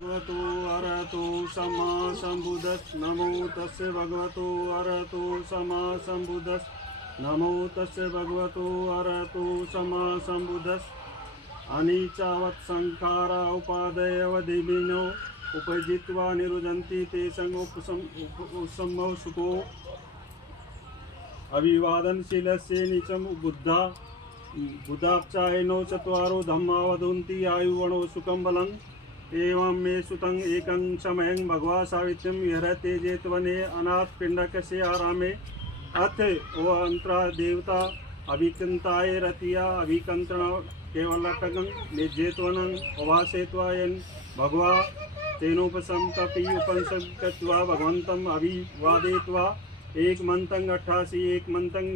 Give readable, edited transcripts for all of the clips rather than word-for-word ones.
भगवतो अरहतो सम्मा सम्बुद्धस् नमो तस्य भगवतो अरहतो सम्मा सम्बुद्धस् नमो तस्य भगवतो अरहतो सम्मा सम्बुद्धस् अनीचावत् संखारा उपादयवधिनो उपजित्वा निरुदन्ति तेषां उपसम्भव सुखो अभिवादनशीलस्य नीचं बुद्धाप्चायनो चत्वारो धम्मा वदन्ति आयुवणो सुखं बलम् एवं मे सुतं एकं समयं भगवा सावित्यं विहरते जेतवने अनाथ पिंडकस्य आरामे अथ वो अंतरा देवता अभिकंताय रतिया अभिकंत्रण केवलटगं निजेतवनं उभासेत्वायन भगवा तेनोपसम कपि उपनिषद्वा भगवन्तम् अभिवादयित्वा एक मंतं 88 एक मंतं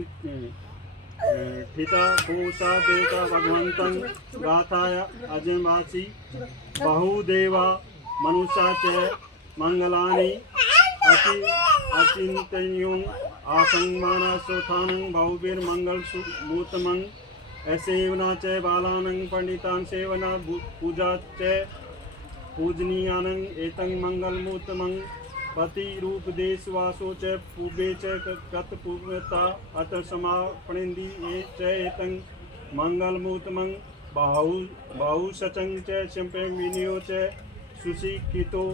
ठिता भूषा देवता भगवंतं गाथाय अजमासी बहुदेवा मनुष्या च मंगलानि अचिंतयों आसंगमाना सोथानं बहुभिर्मंगल मूतमं ऐसेवना च बालानं पंडितां सेवना पूजा च पूजनीयानं एतं मंगलमूतमं पति रूप देशवासो च पूर्वे च कतपूर्वता अत समापणेन्दि च एतं मंगलमूतमं बाहुशचं च शिल्पं विनियो च सुशिक्षितो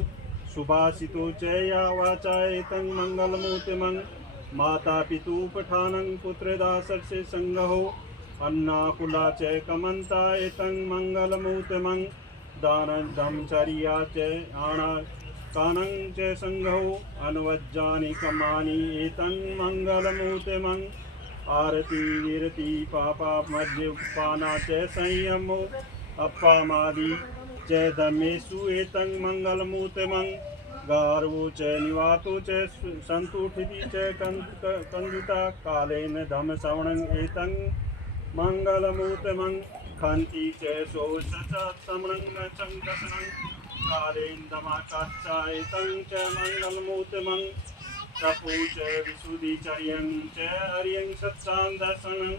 सुभाषितो च या वाचा एतं मंगलमूतमं माता पितुपठानं पुत्रदासस्य संगहो अन्नाकुला च कमन्ता एतं मंगलमूतमं दानधर्मचर्या च आना कानं च संघो अनुवज्जानि कमानि एतं मंगलमूतमं आरती विरति पापा मद्यपाना च संयमो अप्पामादि च धम्मेषु एतं मंगलमूतमं गार्वो च निवातो च सन्तुष्टिः च कंदिता कालेन धम्मश्रवणं एतं मंगलमूतमं खान्ति च शोषचमनं चङ्कसनं कालेन्दमाकाश्चायतं च मंगलमूतमं तपो च विशुद्धिचर्यं च हर्यं सत्सान्दर्शनं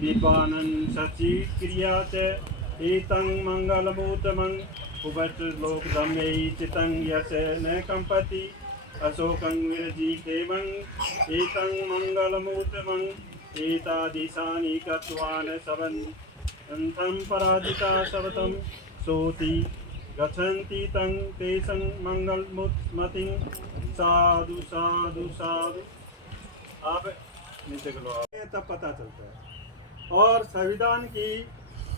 दीपानं सचिक्रिया च एतं मंगलमूतमं उभच लोकधम्यै चितं यश न कंपति अशोकं विरजितेवं एतं मंगलमूतमं एतादीशानि कृत्वान् सवन्तं पराजिता सवतं सोति गच्छन्ति तं तेषं मंगलमतिं साधु साधु साधु। अब नीचे को तब पता चलता है। और संविधान की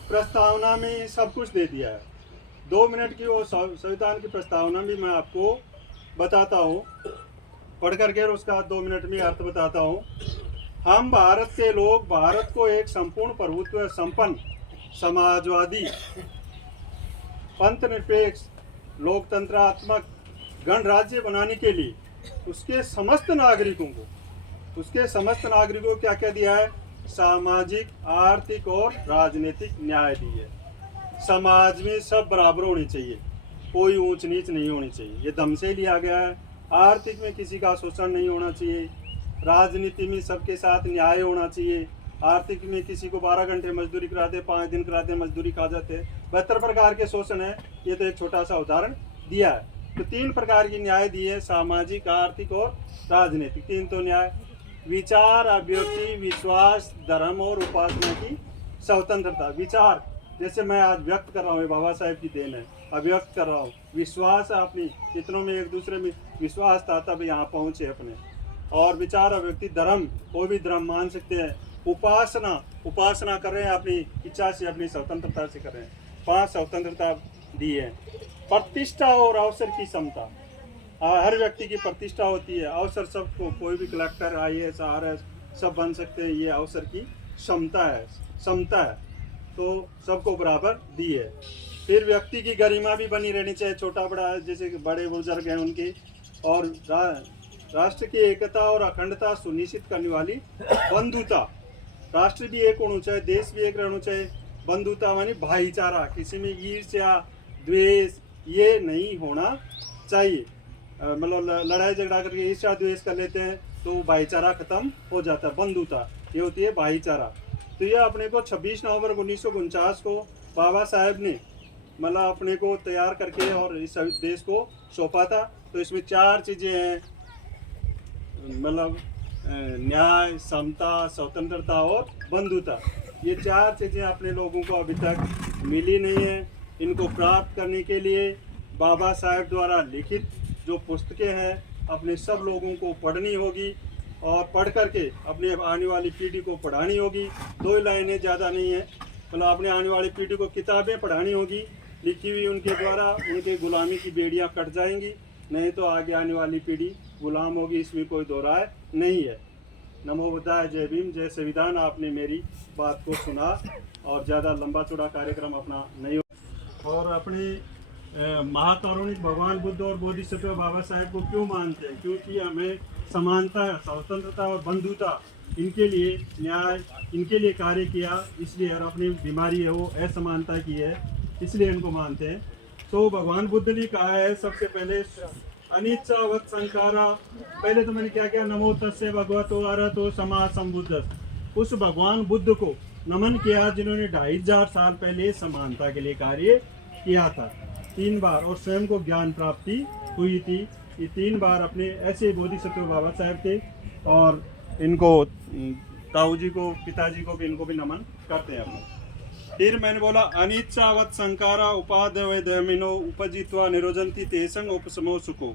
प्रस्तावना में सब कुछ दे दिया है। 2 मिनट की वो संविधान की प्रस्तावना भी मैं आपको बताता हूँ, पढ़ करके उसका 2 मिनट में अर्थ बताता हूँ। हम भारत के लोग भारत को एक संपूर्ण प्रभुत्व संपन्न समाजवादी पंथनिरपेक्ष लोकतंत्रात्मक गणराज्य बनाने के लिए उसके समस्त नागरिकों क्या क्या दिया है? सामाजिक, आर्थिक और राजनीतिक न्याय दिए। समाज में सब बराबर होने चाहिए, कोई ऊंच नीच नहीं होनी चाहिए, ये दम से लिया गया है। आर्थिक में किसी का शोषण नहीं होना चाहिए, राजनीति में सबके साथ न्याय होना चाहिए। आर्थिक में किसी को 12 घंटे मजदूरी कराते, 5 दिन कराते, मजदूरी खा जाते, 72 प्रकार के शोषण है। ये तो एक छोटा सा उदाहरण दिया है। तो 3 प्रकार की न्याय दिए, सामाजिक, आर्थिक और राजनीतिक। 3 तो न्याय। विचार, अभिव्यक्ति, विश्वास, धर्म और उपासना की स्वतंत्रता। विचार जैसे मैं आज व्यक्त कर रहा हूँ, बाबा साहेब की देन है, अभिव्यक्त कर रहा हूँ। विश्वास अपनी इतनों में एक दूसरे में विश्वास था तब यहाँ पहुँचे अपने। और विचार, अभिव्यक्ति, धर्म, कोई भी धर्म मान सकते हैं। उपासना कर रहे हैं, अपनी इच्छा से, अपनी स्वतंत्रता से कर रहे हैं। 5 स्वतंत्रता दी है। प्रतिष्ठा और अवसर की समता। हर व्यक्ति की प्रतिष्ठा होती है, अवसर सबको, कोई भी कलेक्टर, IAS, RS सब बन सकते हैं। ये अवसर की समता है। तो सबको बराबर दी है। फिर व्यक्ति की गरिमा भी बनी रहनी चाहिए, छोटा बड़ा जैसे बड़े बुजुर्ग हैं उनकी। और राष्ट्र की एकता और अखंडता सुनिश्चित करने वाली बंधुता। राष्ट्र भी एक होना चाहिए, देश भी एक रहना चाहिए। बंधुता मानी भाईचारा, किसी में ईर्ष्या, द्वेष ये नहीं होना चाहिए। मतलब लड़ाई झगड़ा करके ईर्ष्या द्वेष कर लेते हैं तो भाईचारा खत्म हो जाता है। बंधुता ये होती है भाईचारा। तो यह अपने को 26 नवंबर 1949 को बाबा साहेब ने मतलब अपने को तैयार करके और इस देश को सौंपा था। तो इसमें 4 चीज़ें हैं, मतलब न्याय, समता, स्वतंत्रता और बंधुता। ये 4 चीज़ें अपने लोगों को अभी तक मिली नहीं है। इनको प्राप्त करने के लिए बाबा साहेब द्वारा लिखित जो पुस्तकें हैं अपने सब लोगों को पढ़नी होगी और पढ़ करके अपने आने वाली पीढ़ी को पढ़ानी होगी। 2 लाइनें ज़्यादा नहीं है, मतलब अपने आने वाली पीढ़ी को किताबें पढ़ानी होगी लिखी हुई उनके द्वारा। उनके गुलामी की बेड़ियाँ कट जाएंगी, नहीं तो आगे आने वाली पीढ़ी गुलाम होगी, इसमें कोई दो राय नहीं है। नमो बुद्धाय, जय भीम, जय संविधान। आपने मेरी बात को सुना और ज़्यादा लंबा चौड़ा कार्यक्रम अपना नहीं हो। और अपनी महातरुणिक भगवान बुद्ध और बोधिसत्व बाबा साहेब को क्यों मानते हैं? क्योंकि हमें समानता, स्वतंत्रता और बंधुता, इनके लिए न्याय, इनके लिए कार्य किया, इसलिए। और अपनी बीमारी है वो असमानता की है, इसलिए इनको मानते हैं। तो भगवान बुद्ध ने कहा है सबसे पहले अनिच्चावत संकारा। पहले तो मैंने क्या किया, नमो तस्से भगवतो अरहतो सम्मा सम्बुद्धस्स। उस भगवान बुद्ध को नमन किया जिन्होंने 2500 साल पहले समानता के लिए कार्य किया था 3 बार, और स्वयं को ज्ञान प्राप्ति हुई थी। ये 3 बार अपने ऐसे बोधिसत्व बाबा साहेब थे। और इनको ताऊ जी को, पिताजी को भी, इनको भी नमन करते हैं अपने। फिर मैंने बोला अनिच्चावत संकारा उपादेय दमिनो उपजित्वा निरोजंती तेसंग उपशमो सुखो।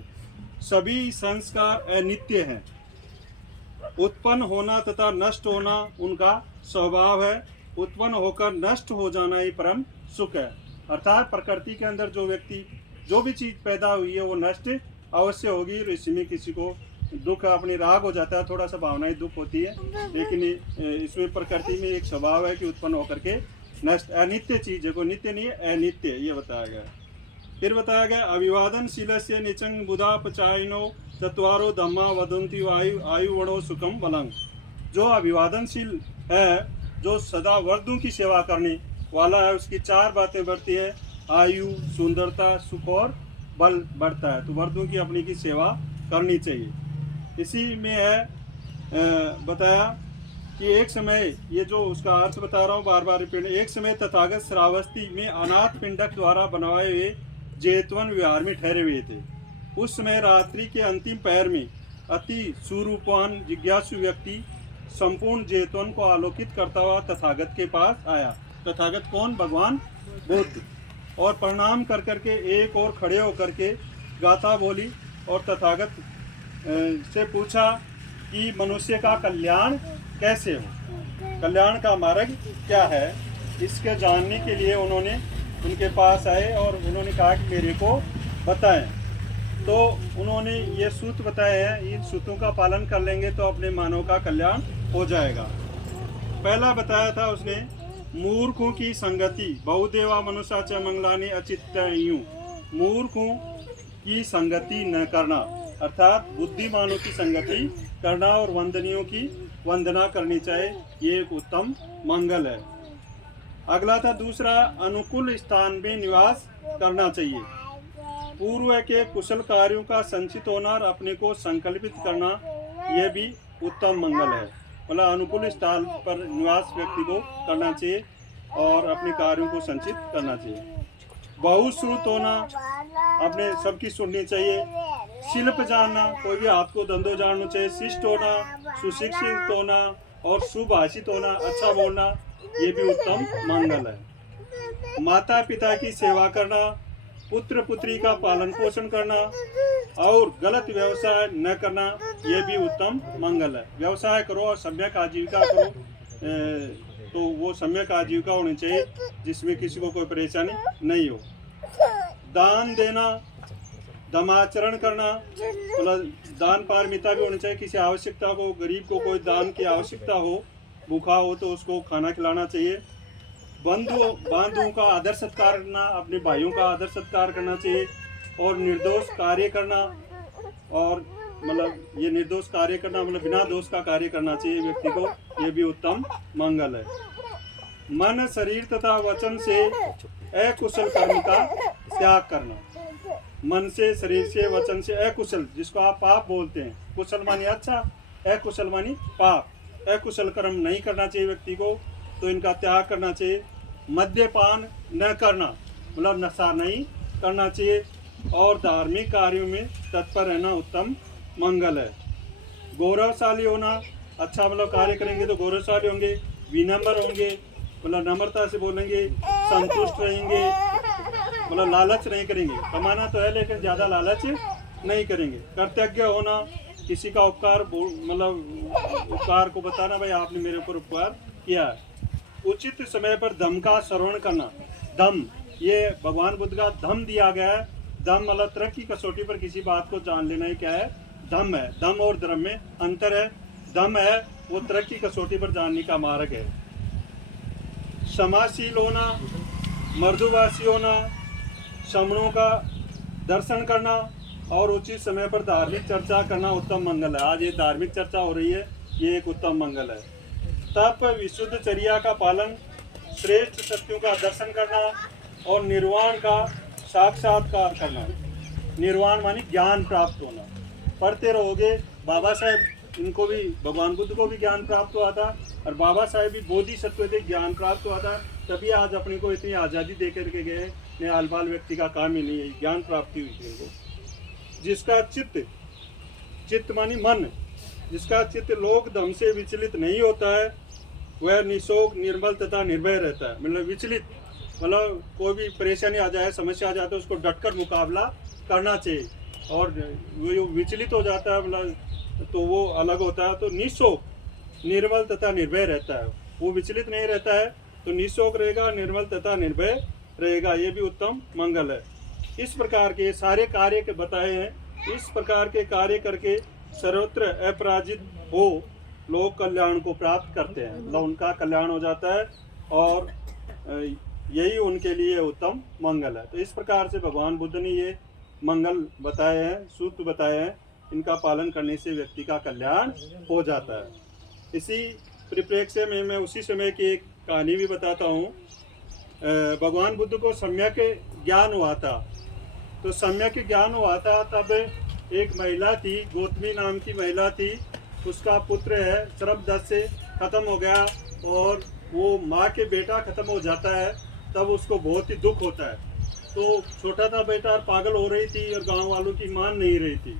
सभी संस्कार अनित्य हैं, उत्पन्न होना तथा नष्ट होना उनका स्वभाव है। उत्पन्न होकर नष्ट हो जाना ही परम सुख है। अर्थात प्रकृति के अंदर जो व्यक्ति, जो भी चीज पैदा हुई है वो नष्ट अवश्य होगी। इसमें किसी को दुख, अपनी राग हो जाता है, थोड़ा सा भावनाएं दुख होती है, लेकिन इसमें प्रकृति में एक स्वभाव है कि उत्पन्न होकर के नष्ट, अनित्य चीज है, कोई नित्य नहीं है, अनित्य, ये बताया गया। फिर बताया गया अभिवादनशील से निचंग बुधा पचाइनो चत्वारो धम्मा वदंती आयु वणो सुखम बलंग। जो अभिवादनशील है, जो सदा वर्दों की सेवा करने वाला है, उसकी 4 बातें बढ़ती है, आयु, सुंदरता, सुख और बल बढ़ता है। तो वर्दों की अपनी की सेवा करनी चाहिए। इसी में है बताया कि एक समय, ये जो उसका अर्थ बता रहा हूँ बार बार रिपीट, एक समय तथागत श्रावस्ती में अनाथ पिंडक द्वारा बनवाए हुए जेतवन विहार में ठहरे हुए थे। उस समय रात्रि के अंतिम पहर में अति सुरूपवान जिज्ञासु व्यक्ति संपूर्ण जेतवन को आलोकित करता हुआ तथागत के पास आया। तथागत कौन? भगवान बुद्ध। और प्रणाम कर करके एक और खड़े होकर के गाथा बोली और तथागत से पूछा कि मनुष्य का कल्याण कैसे हो, कल्याण का मार्ग क्या है। इसके जानने के लिए उन्होंने उनके पास आए और उन्होंने कहा कि मेरे को बताएं। तो उन्होंने ये सूत्र बताए हैं, इन सूत्रों का पालन कर लेंगे तो अपने मानव का कल्याण हो जाएगा। पहला बताया था उसने, मूर्खों की संगति बहुदेवा मनुष्य च मंगलानी अचित्तयु। मूर्खों की संगति न करना, अर्थात बुद्धिमानों की संगति करना और वंदनियों की वंदना करनी चाहिए, ये एक उत्तम मंगल है। अगला था दूसरा, अनुकूल स्थान में निवास करना चाहिए। पूर्व के कुशल कार्यों का संचित होना और अपने को संकल्पित करना, यह भी उत्तम मंगल है। मतलब अनुकूल स्थान पर निवास व्यक्ति को करना चाहिए और अपने कार्यों को संचित करना चाहिए। बहुश्रुत होना, अपने सबकी सुननी चाहिए। शिल्प जानना, कोई भी हाथ को धंधो जानना चाहिए। शिष्ट होना, सुशिक्षित होना और सुभाषित होना, अच्छा बोलना, ये भी उत्तम मंगल है। माता पिता की सेवा करना, पुत्र पुत्री का पालन पोषण करना और गलत व्यवसाय न करना, ये भी उत्तम मंगल है। व्यवसाय करो और सम्यक आजीविका करो, तो वो सम्यक आजीविका होनी चाहिए जिसमें किसी को कोई परेशानी नहीं हो। दान देना, दमाचरण करना, मतलब दान पारमिता भी होनी चाहिए। किसी आवश्यकता को, गरीब को कोई दान की आवश्यकता हो, भूखा हो तो उसको खाना खिलाना चाहिए। बंधुओं का आदर सत्कार करना, अपने भाइयों का आदर सत्कार करना चाहिए। और निर्दोष कार्य करना, और मतलब ये निर्दोष कार्य करना मतलब बिना दोष का कार्य करना चाहिए व्यक्ति को, ये भी उत्तम मंगल है। मन, शरीर तथा वचन से अकुशल कर्म का त्याग करना। मन से, शरीर से, वचन से अकुशल, जिसको आप पाप बोलते हैं, कुशल मानी अच्छा, अकुशल मानी पाप, अकुशल कर्म नहीं करना चाहिए व्यक्ति को, तो इनका त्याग करना चाहिए। मद्यपान न करना, मतलब नशा नहीं करना चाहिए और धार्मिक कार्यों में तत्पर रहना उत्तम मंगल है। गौरवशाली होना, अच्छा मतलब कार्य करेंगे तो गौरवशाली होंगे, विनम्र होंगे, मतलब नम्रता से बोलेंगे, संतुष्ट रहेंगे, मतलब लालच नहीं करेंगे, कमाना तो है लेकिन ज़्यादा लालच नहीं करेंगे। कृतज्ञ होना, किसी का उपकार मतलब उपकार को बताना, भाई आपने मेरे ऊपर उपकार किया है। उचित समय पर धम्म का श्रवण करना, धम्म ये भगवान बुद्ध का धम्म दिया गया है। धम्म मतलब तरह की कसौटी पर किसी बात को जान लेना ही क्या है, धम्म है। धम्म और धर्म में अंतर है। धम्म है वो तरह की कसौटी पर जानने का मार्ग है। क्षमाशील होना, मृदुभाषी होना, श्रमणों का दर्शन करना और उचित समय पर धार्मिक चर्चा करना उत्तम मंगल है। आज ये धार्मिक चर्चा हो रही है, ये एक उत्तम मंगल है। तप, विशुद्ध चर्या का पालन, श्रेष्ठ सत्यों का दर्शन करना और निर्वाण का साक्षात्कार करना। निर्वाण मानी ज्ञान प्राप्त होना। पढ़ते रहोगे, बाबा साहेब इनको भी, भगवान बुद्ध को भी ज्ञान प्राप्त हुआ था और बाबा साहेब भी बोधिसत्व थे, ज्ञान प्राप्त हुआ था, तभी आज अपने को इतनी आज़ादी दे करके गए। ने आलबाल व्यक्ति का काम ही नहीं है, ज्ञान प्राप्ति हुई थी इनको। जिसका चित्त, चित्त मानी मन, जिसका चित्त लोक धर्म से विचलित नहीं होता है वह निशोक, निर्मल तथा निर्भय रहता है। मतलब विचलित मतलब कोई भी परेशानी आ जाए, समस्या आ जाए तो उसको डटकर मुकाबला करना चाहिए। और वो जो विचलित हो जाता है मतलब तो वो अलग होता है। तो निशोक, निर्मल तथा निर्भय रहता है। वो विचलित नहीं रहता है तो निशोक रहेगा, निर्मल तथा निर्भय रहेगा। ये भी उत्तम मंगल है। इस प्रकार के सारे कार्य के बताए हैं। इस प्रकार के कार्य करके सर्वत्र अपराजित हो लोग कल्याण को प्राप्त करते हैं, मतलब उनका कल्याण हो जाता है और यही उनके लिए उत्तम मंगल है। तो इस प्रकार से भगवान बुद्ध ने ये मंगल बताए हैं, सूत्र बताए हैं। इनका पालन करने से व्यक्ति का कल्याण हो जाता है। इसी परिप्रेक्ष्य में मैं उसी समय की एक कहानी भी बताता हूँ। भगवान बुद्ध को सम्यक ज्ञान हुआ था। तो सम्यक ज्ञान हुआ था तब एक महिला थी, गौतमी नाम की महिला थी। उसका पुत्र है श्रमदस से ख़त्म हो गया और वो माँ के बेटा ख़त्म हो जाता है, तब उसको बहुत ही दुख होता है। तो छोटा था बेटा, पागल हो रही थी और गांव वालों की मान नहीं रही थी,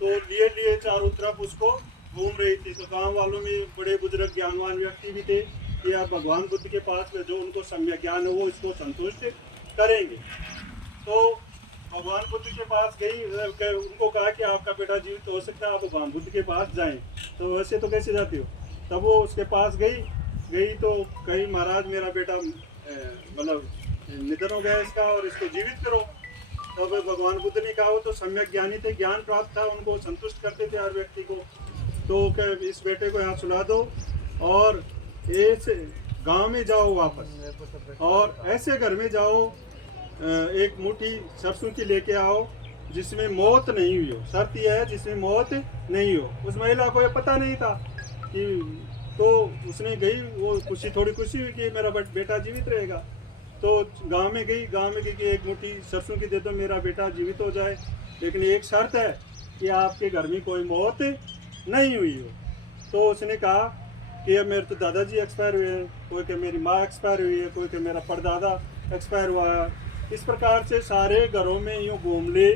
तो लिए लिए चारों तरफ उसको घूम रही थी। तो गांव वालों में बड़े बुजुर्ग ज्ञानवान व्यक्ति भी थे कि यार भगवान बुद्ध के पास में जो उनको सम्यक ज्ञान है वो इसको संतुष्ट करेंगे। तो भगवान बुद्ध के पास गई, उनको कहा कि आपका बेटा जीवित हो सकता है, आप भगवान बुद्ध के पास जाएं। तो वैसे तो कैसे जाती हो? तब वो उसके पास गई तो कही महाराज मेरा बेटा मतलब निधन हो गया इसका और इसको जीवित करो। तब भगवान बुद्ध ने कहा, वो तो सम्यक ज्ञानी थे, ज्ञान प्राप्त था, उनको संतुष्ट करते थे हर व्यक्ति को। तो इस बेटे को यहाँ सुला दो और इस गांव में जाओ वापस और ऐसे घर में जाओ, एक मुट्ठी सरसों की लेके आओ जिसमें मौत नहीं हुई हो। शर्त यह है जिसमें मौत नहीं हो। उस महिला को ये पता नहीं था कि, तो उसने गई, वो थोड़ी खुशी हुई कि मेरा बेटा जीवित रहेगा। तो गांव में गई कि एक मुट्ठी सरसों की दे दो, मेरा बेटा जीवित हो जाए, लेकिन एक शर्त है कि आपके घर में कोई मौत नहीं हुई हो। तो उसने कहा कि अब मेरे तो दादाजी एक्सपायर हुए हैं, कोई कि मेरी माँ एक्सपायर हुई है, कोई कि मेरा परदादा एक्सपायर हुआ है। इस प्रकार से सारे घरों में यूँ घूम ले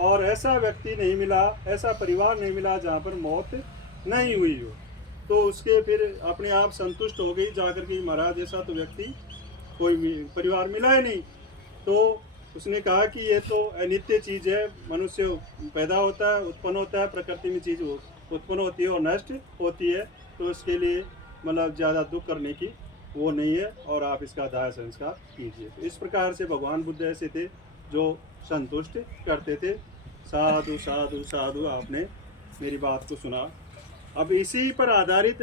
और ऐसा व्यक्ति नहीं मिला, ऐसा परिवार नहीं मिला जहाँ पर मौत नहीं हुई हो। तो उसके फिर अपने आप संतुष्ट हो गई जाकर के, महाराज ऐसा तो व्यक्ति कोई भी परिवार मिला ही नहीं। तो उसने कहा कि ये तो अनित्य चीज़ है, मनुष्य पैदा होता है, उत्पन्न होता है, प्रकृति में चीज़ उत्पन्न होती है और नष्ट होती है, तो इसके लिए मतलब ज़्यादा दुख करने की वो नहीं है और आप इसका दाह संस्कार कीजिए। तो इस प्रकार से भगवान बुद्ध ऐसे थे जो संतुष्ट करते थे। साधु साधु साधु, आपने मेरी बात को सुना। अब इसी पर आधारित